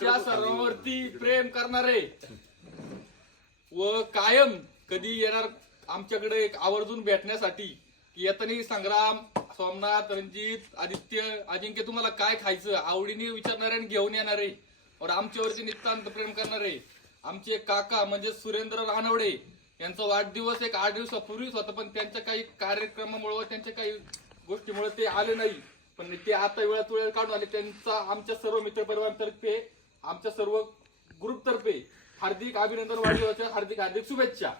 आमच्या सर्वांवरती प्रेम करणारे व कायम कधी येणार आमच्याकडे आवर्जून भेटण्यासाठी की येतानी संग्राम, सोमनाथ, रणजित, आदित्य, अजिंक्य तुम्हाला काय खायचं आवडीने विचारणारे आणि घेऊन येणारे और आमच्यावरती नितांत प्रेम करणारे आमचे काका म्हणजे सुरेंद्र रानवडे यांचा वाढदिवस एक 8 दिवसापूर्वीच होता, पण त्यांच्या काही कार्यक्रमामुळे त्यांच्या काही गोष्टीमुळे ते आले नाही, पण ते आता वेळात वेळ काढून आले. त्यांचा आमच्या सर्व मित्रपरिवारांतर्फे आमच्या सर्व ग्रुपतर्फे हार्दिक अभिनंदन, वाढदिवसाच्या हार्दिक हार्दिक शुभेच्छा.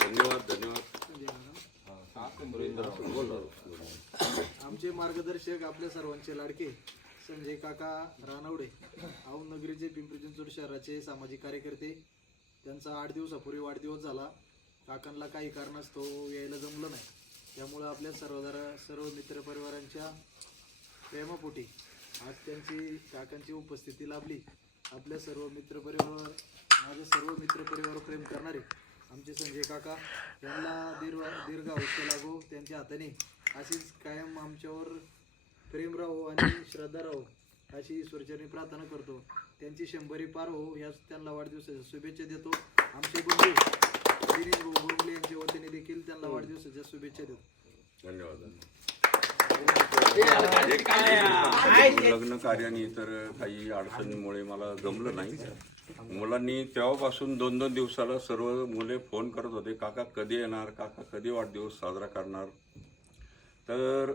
धन्यवाद धन्यवाद. आमचे मार्गदर्शक आपल्या सर्वांचे लाडके संजय काका रानवडे, औंध नगरीचे पिंपरी चिंचवड शहराचे सामाजिक कार्यकर्ते. त्यांचा 8 दिवसापूर्वी वाढदिवस झाला. काकांना काही कारणास्तव यायला जमलं नाही, त्यामुळे आपल्या सर्व मित्रपरिवारांच्या प्रेमापोटी आज काकांची उपस्थिती लाभली. आपल्या सर्व मित्रपरिवार, माझे सर्व मित्रपरिवार प्रेम करणारे आमचे संजय काका यांना दीर्घ आयुष्य लागो, त्यांच्या हाताने अशीच कायम आमच्यावर प्रेम राहो आणि श्रद्धा राहो अशी ईश्वरचरणी प्रार्थना करतो. त्यांची 100री पार हो याच त्यांना वाढदिवसाच्या शुभेच्छा देतो. आमचे बंधू दिनेश भाऊ बोरमले यांच्या वतीने देखील त्यांना वाढदिवसाच्या शुभेच्छा देतो. धन्यवाद. लग्न कार्य आणि इतर काही अडचणीमुळे मला जमलं नाही. मुलांनी तेव्हापासून 2-2 दिवसाला सर्व मुले फोन करत होते, काका कधी येणार, काका कधी वाढदिवस साजरा करणार. तर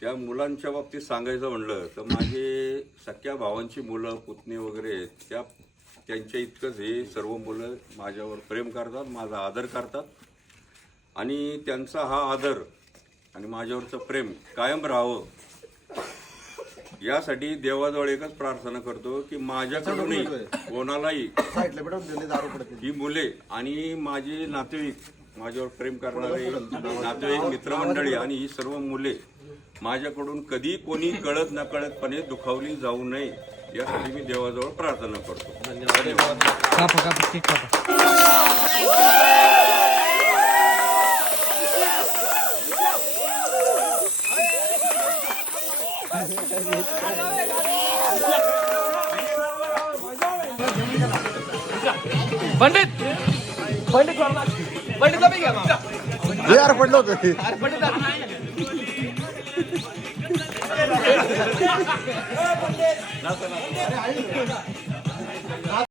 त्या मुलांच्या बाबतीत सांगायचं म्हणलं तर माझे सख्या भावांची मुलं, पुतणे वगैरे त्यांच्या इतकंच हे सर्व मुलं माझ्यावर प्रेम करतात, माझा आदर करतात आणि त्यांचा हा आदर आणि माझ्यावरचं प्रेम कायम राहावं यासाठी देवाजवळ एकच प्रार्थना करतो की माझ्याकडूनही कोणालाही ही मुले आणि माझे नातेवाईक, माझ्यावर प्रेम करणारे नातेवाईक, मित्रमंडळी आणि ही सर्व मुले माझ्याकडून कधी कोणी कळत नकळतपणे दुखावली जाऊ नये यासाठी मी देवाजवळ प्रार्थना करतो. धन्यवाद. पंडित यार पडलं होतं ते. पंडित